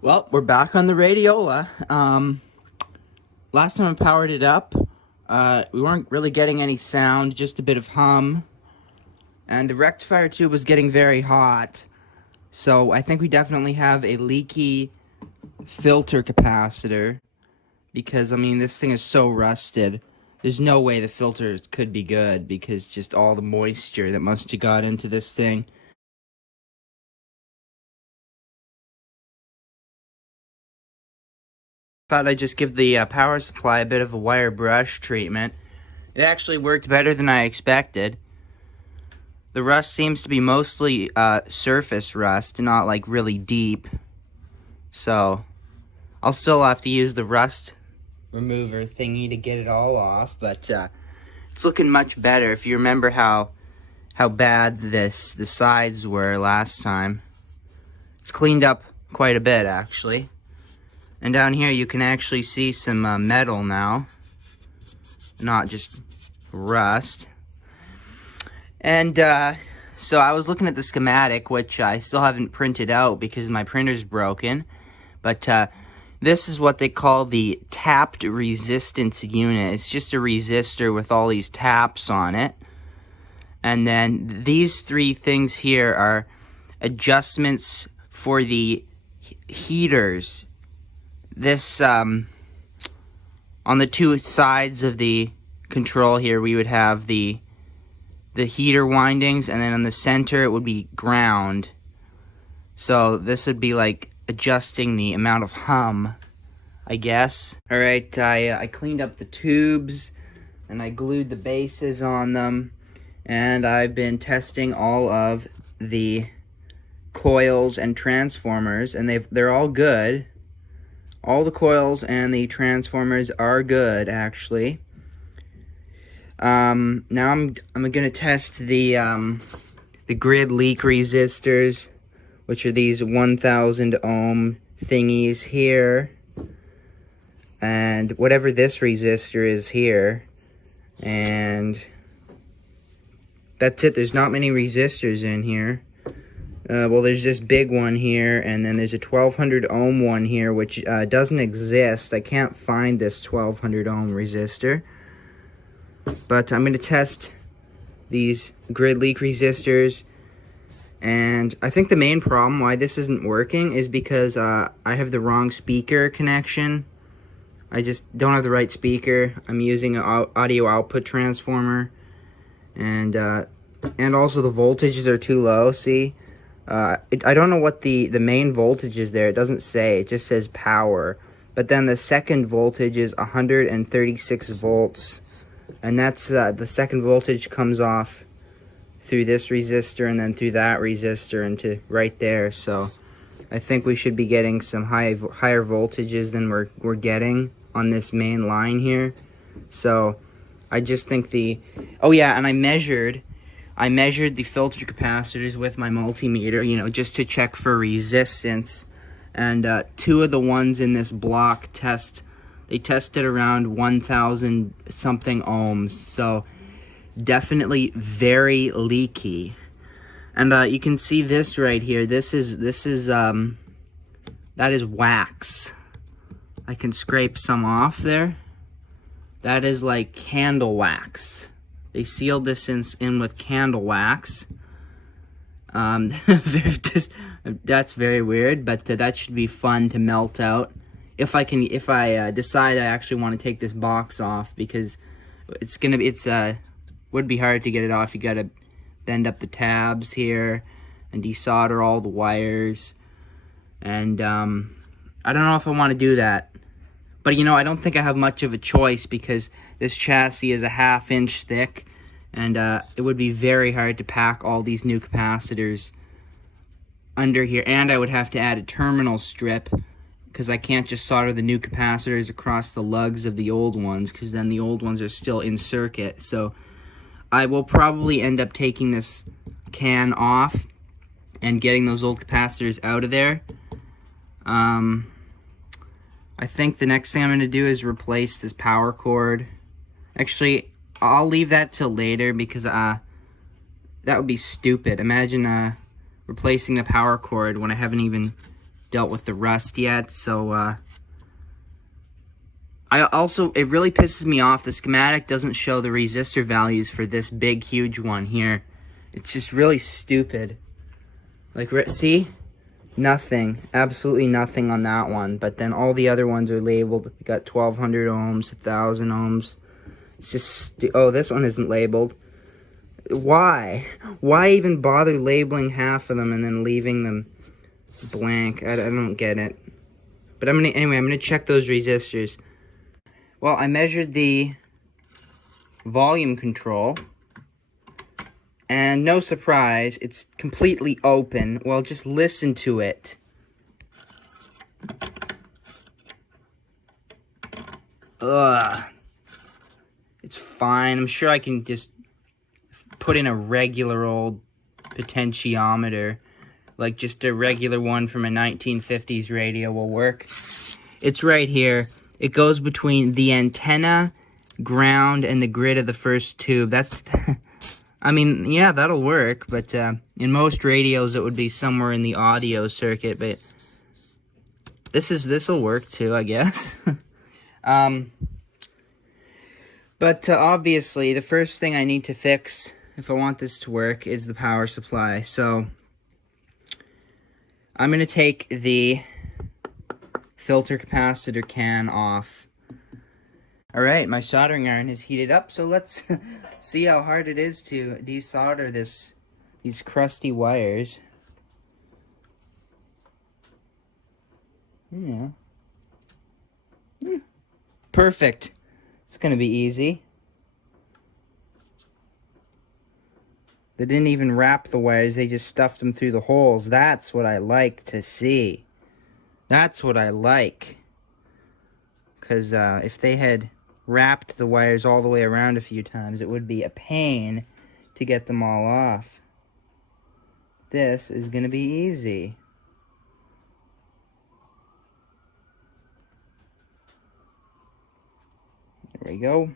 Well, we're back on the Radiola. Last time I powered it up, we weren't really getting any sound, just a bit of hum. And the rectifier tube was getting very hot. So I think we definitely have a leaky filter capacitor. Because, I mean, this thing is so rusted. There's no way the filters could be good because just all the moisture that must have got into this thing. Thought I'd just give the power supply a bit of a wire brush treatment. It actually worked better than I expected. The rust seems to be mostly surface rust, not like really deep. So I'll still have to use the rust remover thingy to get it all off, but it's looking much better. If you remember how bad the sides were last time, it's cleaned up quite a bit actually. And down here you can actually see some metal now, not just rust. And so I was looking at the schematic, which I still haven't printed out because my printer's broken. But this is what they call the tapped resistance unit. It's just a resistor with all these taps on it. And then these three things here are adjustments for the heaters. This, on the two sides of the control here, we would have the heater windings, and then on the center it would be ground. So this would be like adjusting the amount of hum, I guess. Alright, I cleaned up the tubes, and I glued the bases on them, and I've been testing all of the coils and transformers, and they're all good. All the coils and the transformers are good, actually. Now I'm gonna test the grid leak resistors, which are these 1000 ohm thingies here, and whatever this resistor is here, and that's it. There's not many resistors in here. Well, there's this big one here, and then there's a 1200 ohm one here, which doesn't exist. I can't find this 1200 ohm resistor. But I'm going to test these grid leak resistors. And I think the main problem why this isn't working is because I have the wrong speaker connection. I just don't have the right speaker. I'm using an audio output transformer. And also the voltages are too low, see? I don't know what the main voltage is there. It doesn't say. It just says power. But then the second voltage is 136 volts. And that's the second voltage comes off through this resistor and then through that resistor into right there. So I think we should be getting some higher voltages than we're getting on this main line here. So I just think oh yeah, and I measured the filter capacitors with my multimeter, you know, just to check for resistance. And two of the ones in this block they tested around 1000 something ohms. So definitely very leaky. And you can see this right here. That is wax. I can scrape some off there. That is like candle wax. They sealed this in with candle wax. That's very weird, but that should be fun to melt out. If I decide I actually want to take this box off, because would be hard to get it off. You gotta bend up the tabs here and desolder all the wires. And I don't know if I want to do that. But you know, I don't think I have much of a choice because this chassis is a 1/2 inch thick, and it would be very hard to pack all these new capacitors under here. And I would have to add a terminal strip because I can't just solder the new capacitors across the lugs of the old ones, because then the old ones are still in circuit. So I will probably end up taking this can off and getting those old capacitors out of there. I think the next thing I'm going to do is replace this power cord. Actually, I'll leave that till later because that would be stupid. Imagine replacing the power cord when I haven't even dealt with the rust yet, so it really pisses me off. The schematic doesn't show the resistor values for this big, huge one here. It's just really stupid. Like, see? Nothing. Absolutely nothing on that one. But then all the other ones are labeled. We got 1200 ohms, 1000 ohms. It's just, oh, this one isn't labeled. Why? Why even bother labeling half of them and then leaving them blank? I don't get it. But I'm gonna check those resistors. Well, I measured the volume control, and no surprise, it's completely open. Well, just listen to it. Ugh. It's fine. I'm sure I can just put in a regular old potentiometer, like just a regular one from a 1950s radio will work. It's right here. It goes between the antenna, ground, and the grid of the first tube. That's, I mean, yeah, that'll work, but in most radios it would be somewhere in the audio circuit, but this'll work too, I guess. But obviously, the first thing I need to fix, if I want this to work, is the power supply. So, I'm going to take the filter capacitor can off. Alright, my soldering iron is heated up, so let's see how hard it is to desolder these crusty wires. Yeah. Perfect. It's gonna be easy. They didn't even wrap the wires, they just stuffed them through the holes. That's what I like to see. That's what I like. Because if they had wrapped the wires all the way around a few times, it would be a pain to get them all off. This is going to be easy. There we go.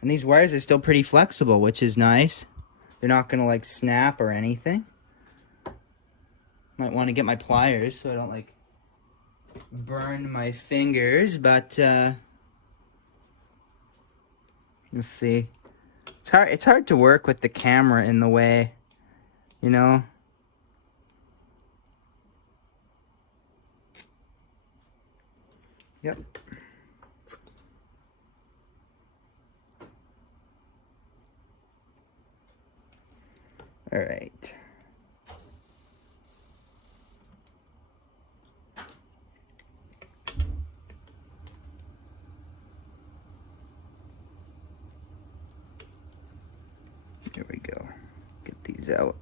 And these wires are still pretty flexible, which is nice. They're not going to, like, snap or anything. Might want to get my pliers so I don't, like, burn my fingers, but, let's see. It's hard to work with the camera in the way, you know? Yep. All right. Here we go. Get these out.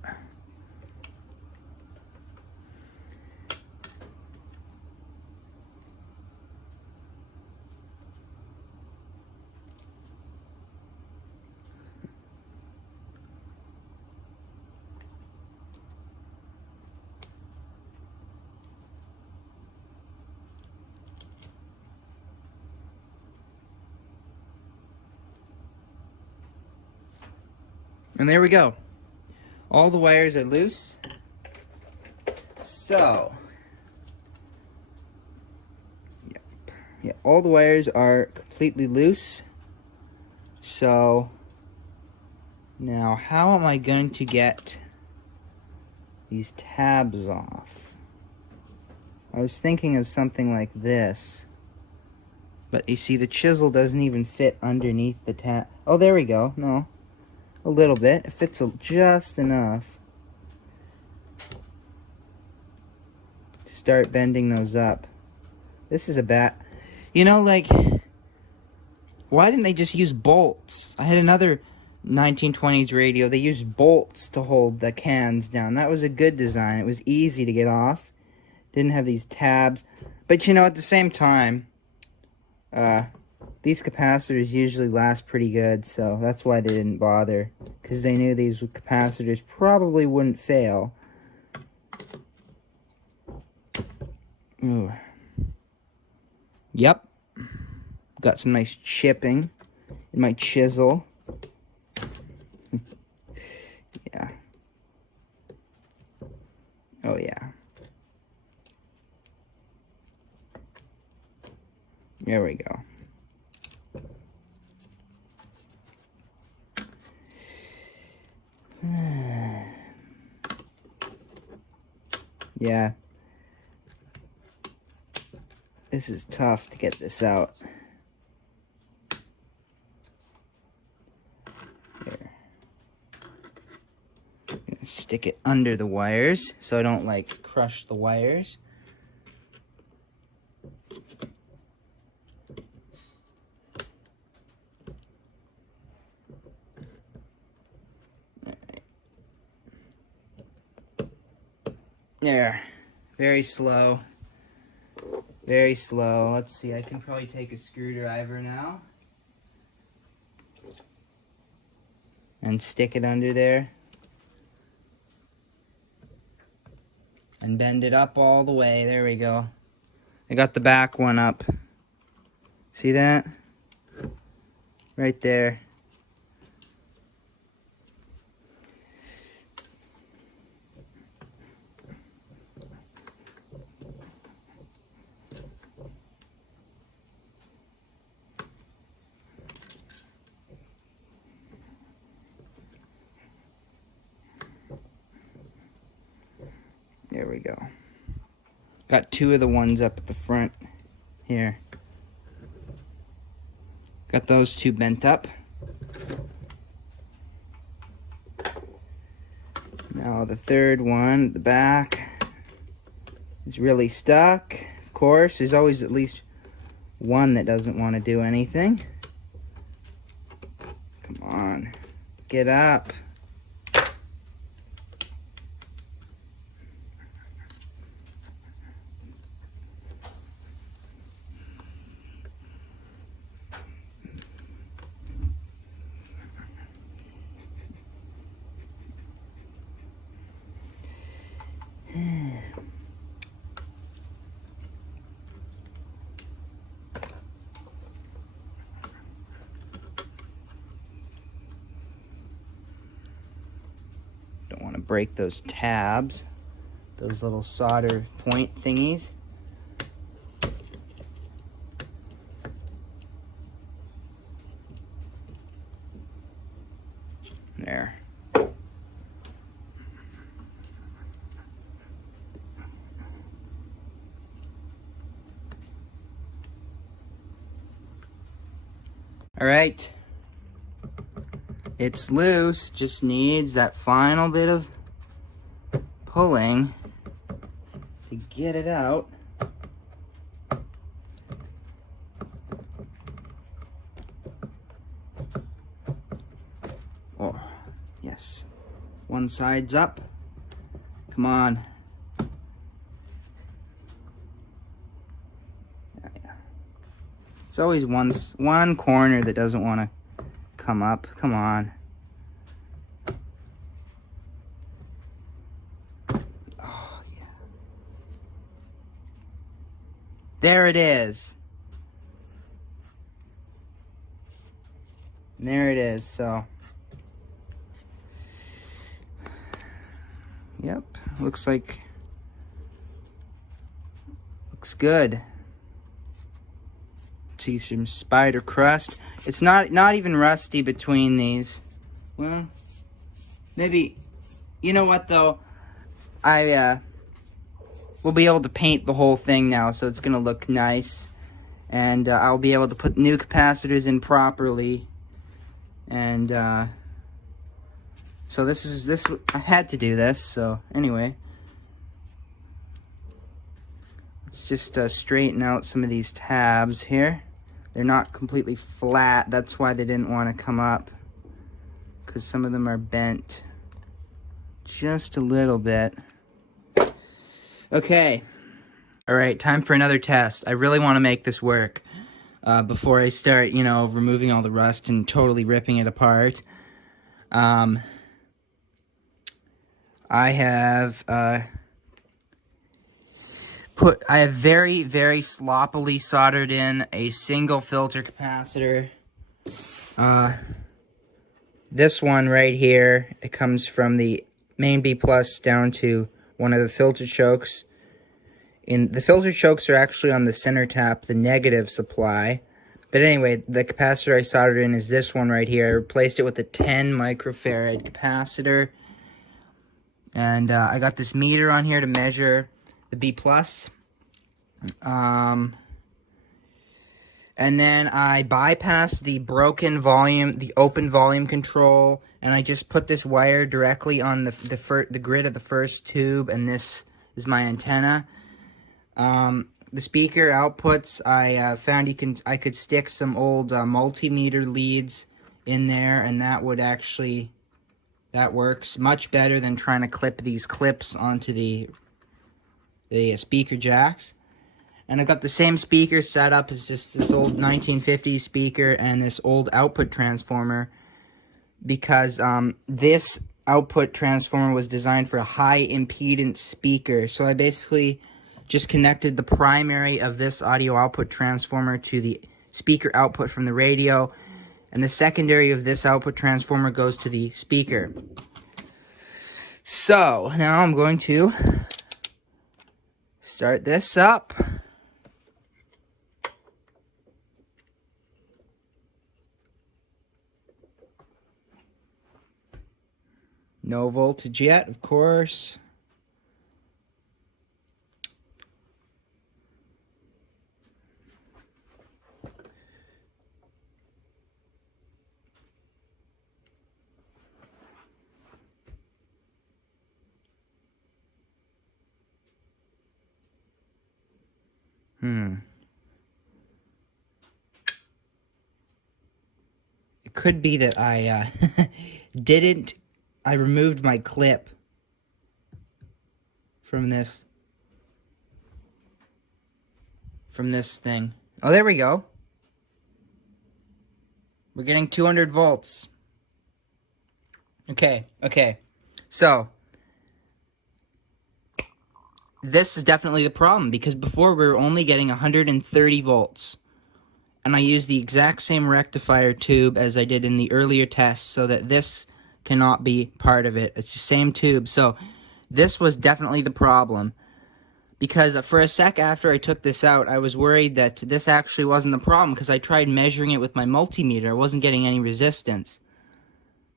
And there we go. All the wires are loose. So, yeah, all the wires are completely loose. So, now how am I going to get these tabs off? I was thinking of something like this. But you see, the chisel doesn't even fit underneath the tab. Oh, there we go. No. A little bit. It fits just enough to start bending those up. This is a bad... You know, like, why didn't they just use bolts? I had another 1920s radio. They used bolts to hold the cans down. That was a good design. It was easy to get off. Didn't have these tabs. But, you know, at the same time, these capacitors usually last pretty good, so that's why they didn't bother. Because they knew these capacitors probably wouldn't fail. Ooh. Yep. Got some nice chipping in my chisel. Yeah. Oh, yeah. There we go. Yeah. This is tough to get this out. There. I'm gonna stick it under the wires so I don't like crush the wires. There. Very slow. Very slow. Let's see, I can probably take a screwdriver now and stick it under there and bend it up all the way. There we go. I got the back one up. See that? Right there. There we go. Got two of the ones up at the front here. Got those two bent up. Now the third one, the back, is really stuck. Of course, there's always at least one that doesn't want to do anything. Come on, get up. Don't want to break those tabs, those little solder point thingies. There. All right. It's loose, just needs that final bit of pulling to get it out. Oh, yes. One side's up. Come on. Yeah. There's always one corner that doesn't want to come up. Come on. Oh, yeah. There it is. And there it is, so. Yep, looks good. See some spider crust. It's not even rusty between these. Well, maybe, you know what though? I will be able to paint the whole thing now, so it's gonna look nice, and I'll be able to put new capacitors in properly, and so this I had to do this. So anyway, let's just straighten out some of these tabs here. They're not completely flat. That's why they didn't want to come up, because some of them are bent just a little bit. Okay. All right, time for another test. I really want to make this work before I start, removing all the rust and totally ripping it apart. I have very, very sloppily soldered in a single filter capacitor. This one right here, it comes from the main B plus down to one of the filter chokes. The filter chokes are actually on the center tap, the negative supply. But anyway, the capacitor I soldered in is this one right here. I replaced it with a 10 microfarad capacitor. And I got this meter on here to measure the B+. And then I bypassed the broken volume, the open volume control, and I just put this wire directly on the grid of the first tube, and this is my antenna. The speaker outputs, I found I could stick some old multimeter leads in there, and that works much better than trying to clip these clips onto the speaker jacks. And I got the same speaker set up as just this old 1950s speaker and this old output transformer, because this output transformer was designed for a high impedance speaker. So I basically just connected the primary of this audio output transformer to the speaker output from the radio, and the secondary of this output transformer goes to the speaker. So now I'm going to start this up. No voltage yet, of course. It could be that I I removed my clip from this thing. Oh, there we go. We're getting 200 volts. Okay. So this is definitely the problem, because before we were only getting 130 volts. And I used the exact same rectifier tube as I did in the earlier tests, so that this cannot be part of it. It's the same tube. So this was definitely the problem, because for a sec after I took this out, I was worried that this actually wasn't the problem, because I tried measuring it with my multimeter. I wasn't getting any resistance.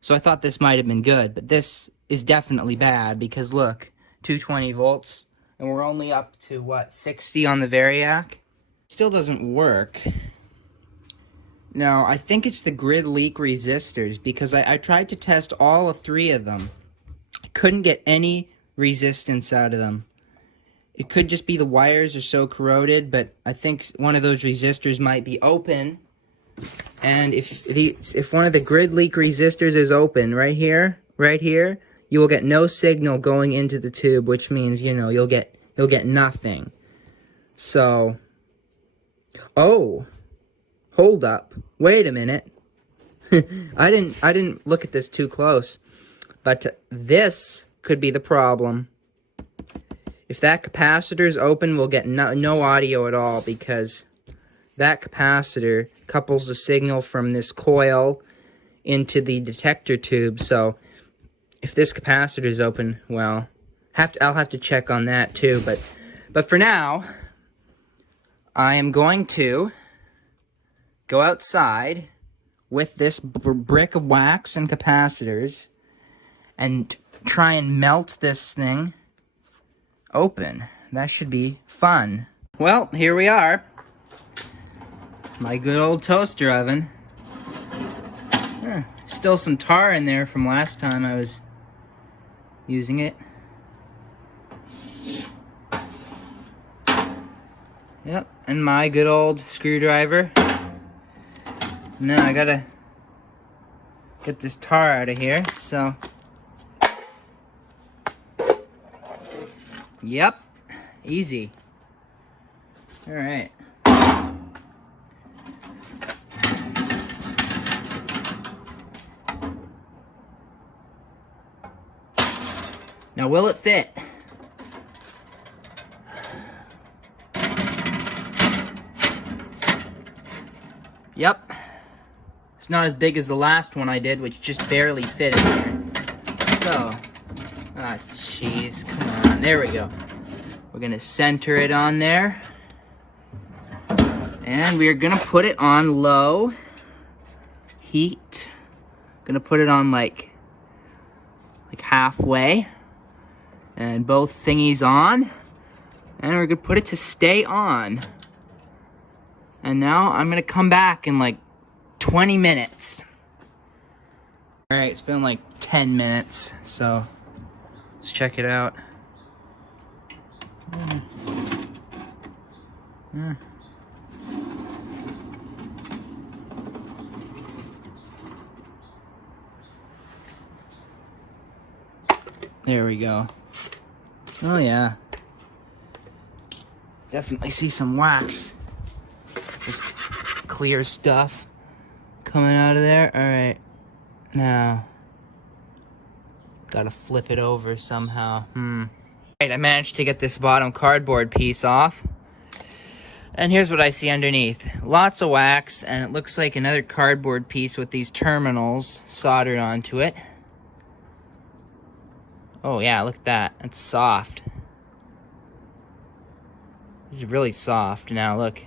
So I thought this might have been good, but this is definitely bad, because look, 220 volts, and we're only up to, what, 60 on the Variac? It still doesn't work. No, I think it's the grid leak resistors, because I tried to test all 3 of them. I couldn't get any resistance out of them. It could just be the wires are so corroded, but I think one of those resistors might be open. And if one of the grid leak resistors is open right here, you will get no signal going into the tube, which means, you know, you'll get nothing. So, oh, hold up. Wait a minute. I didn't look at this too close. But this could be the problem. If that capacitor is open, we'll get no audio at all, because that capacitor couples the signal from this coil into the detector tube. So if this capacitor is open, well, I'll have to check on that too. But for now, I am going to go outside with this brick of wax and capacitors and try and melt this thing open. That should be fun. Well, here we are. My good old toaster oven. Still some tar in there from last time I was using it. Yep, and my good old screwdriver. Now I gotta get this tar out of here, so. Yep, easy. Alright. Now, will it fit? Yep. It's not as big as the last one I did, which just barely fit in there. So, jeez, come on. on. There we go. We're gonna center it on there. And we are gonna put it on low heat. Gonna put it on like halfway. And both thingies on. And we're gonna put it to stay on. And now I'm gonna come back in like 20 minutes. All right, it's been like 10 minutes, so let's check it out. There we go. Oh yeah. Definitely see some wax. Just clear stuff coming out of there. All right. Now, gotta flip it over somehow. Right, I managed to get this bottom cardboard piece off. And here's what I see underneath. Lots of wax, and it looks like another cardboard piece with these terminals soldered onto it. Oh yeah, look at that. It's soft. This is really soft. Now look.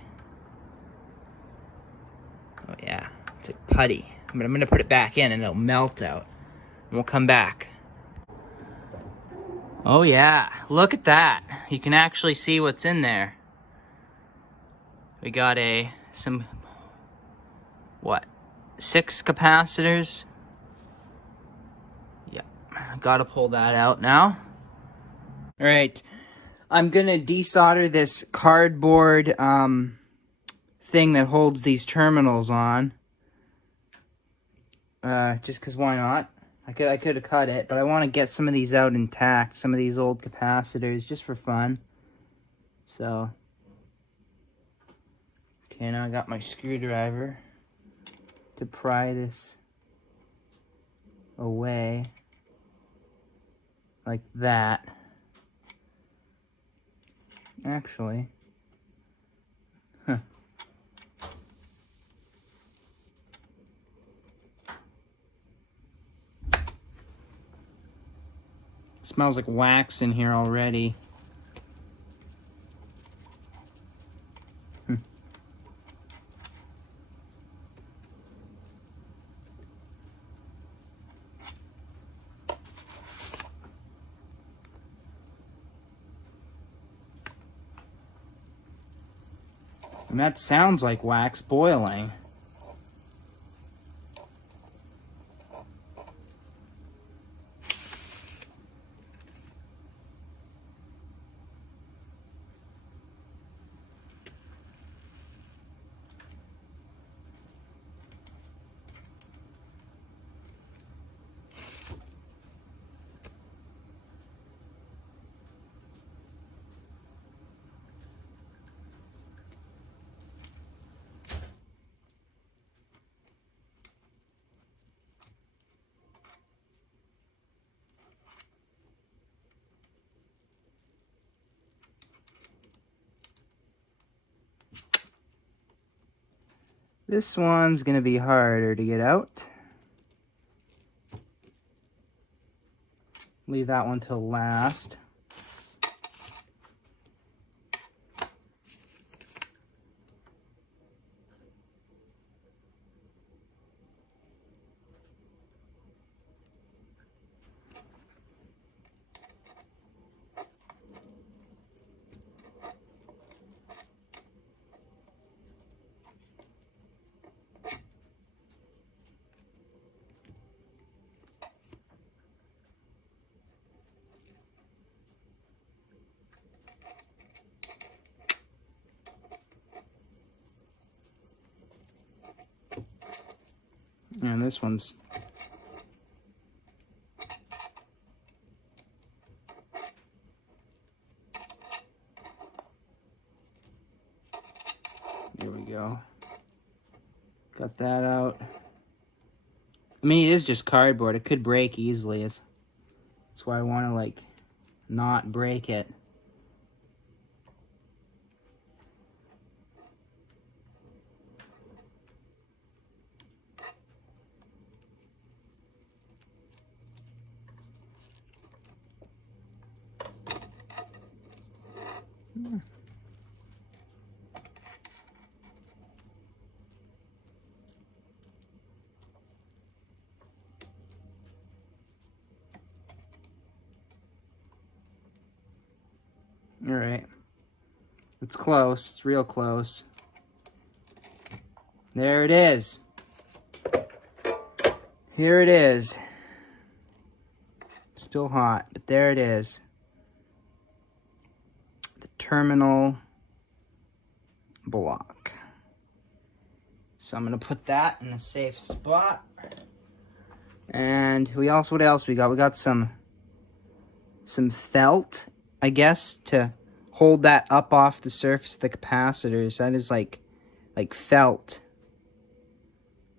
Oh yeah, it's like putty. But I'm gonna put it back in and it'll melt out. And we'll come back. Oh yeah, look at that. You can actually see what's in there. We got some 6 capacitors. Yeah, gotta pull that out now. All right, I'm gonna desolder this cardboard thing that holds these terminals on. Just cause why not? I could have cut it, but I want to get some of these out intact, some of these old capacitors, just for fun. So, okay, now I got my screwdriver to pry this away, like that. Actually, smells like wax in here already. And that sounds like wax boiling. This one's gonna be harder to get out. Leave that one till last. And this one's there we go. Got that out. I mean, it is just cardboard. It could break easily. That's why I want to like not break it. All right. It's close. It's real close. There it is. Here it is. Still hot, but there it is. The terminal block. So I'm gonna put that in a safe spot. And what else we got? We got some felt, I guess, to hold that up off the surface of the capacitors. That is like felt.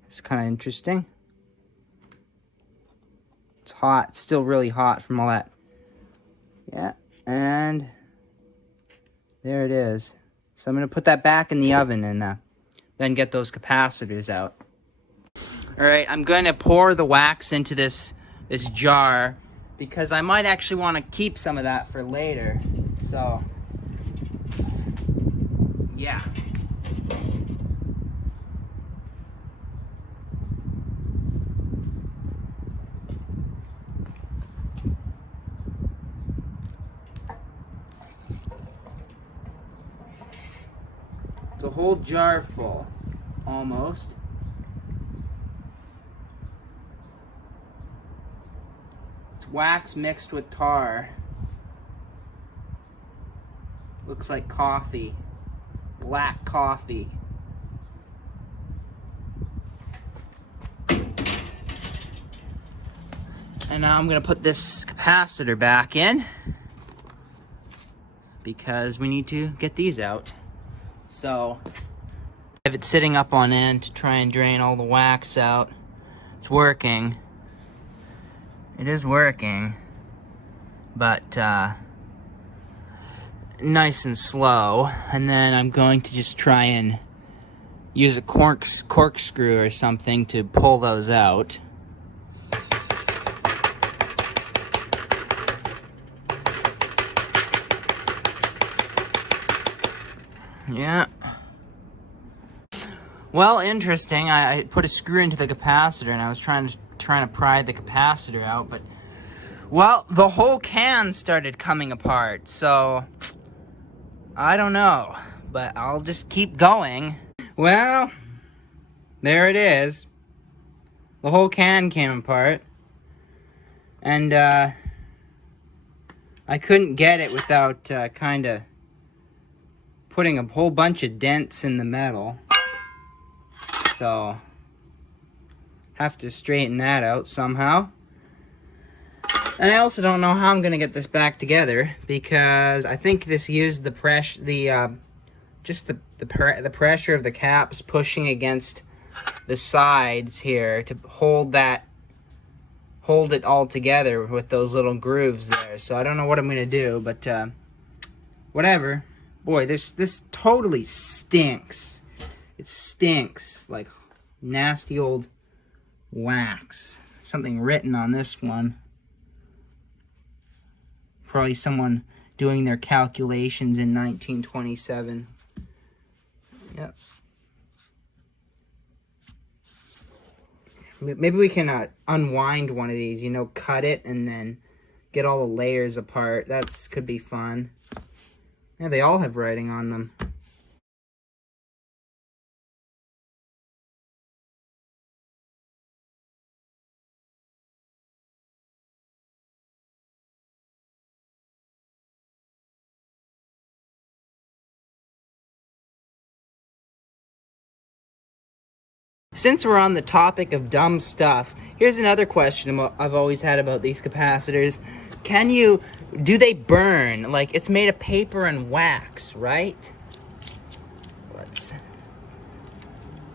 It's kind of interesting. It's hot. It's still really hot from all that. Yeah, and there it is. So I'm going to put that back in the oven and then get those capacitors out. All right, I'm going to pour the wax into this jar because I might actually want to keep some of that for later. So, yeah. It's a whole jar full, almost. It's wax mixed with tar. Looks like coffee. Black coffee. And now I'm going to put this capacitor back in because we need to get these out. So I have it sitting up on end to try and drain all the wax out. It's working. It is working, but nice and slow. And then I'm going to just try and use a corkscrew or something to pull those out. Yeah. Well, interesting. I put a screw into the capacitor and I was trying to pry the capacitor out, but well, the whole can started coming apart. So I don't know, but I'll just keep going. Well, there it is. The whole can came apart. And I couldn't get it without kind of putting a whole bunch of dents in the metal. So have to straighten that out somehow. And I also don't know how I'm gonna get this back together because I think this used the pressure, the pressure of the caps pushing against the sides here to hold it all together with those little grooves there. So I don't know what I'm gonna do, but whatever. Boy, this totally stinks. It stinks like nasty old wax. Something written on this one. Probably someone doing their calculations in 1927. Yep. Maybe we can unwind one of these, you know, cut it and then get all the layers apart. That's could be fun. Yeah, they all have writing on them. Since we're on the topic of dumb stuff, here's another question I've always had about these capacitors. Do they burn? Like, it's made of paper and wax, right?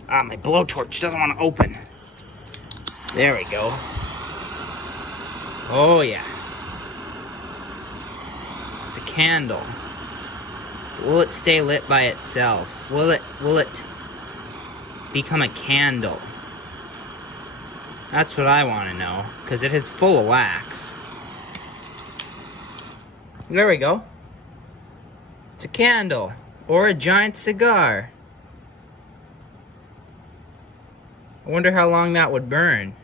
My blowtorch doesn't want to open. There we go. Oh yeah. It's a candle. Will it stay lit by itself? Will it become a candle? That's what I want to know, because it is full of wax. There we go. It's a candle or a giant cigar. I wonder how long that would burn.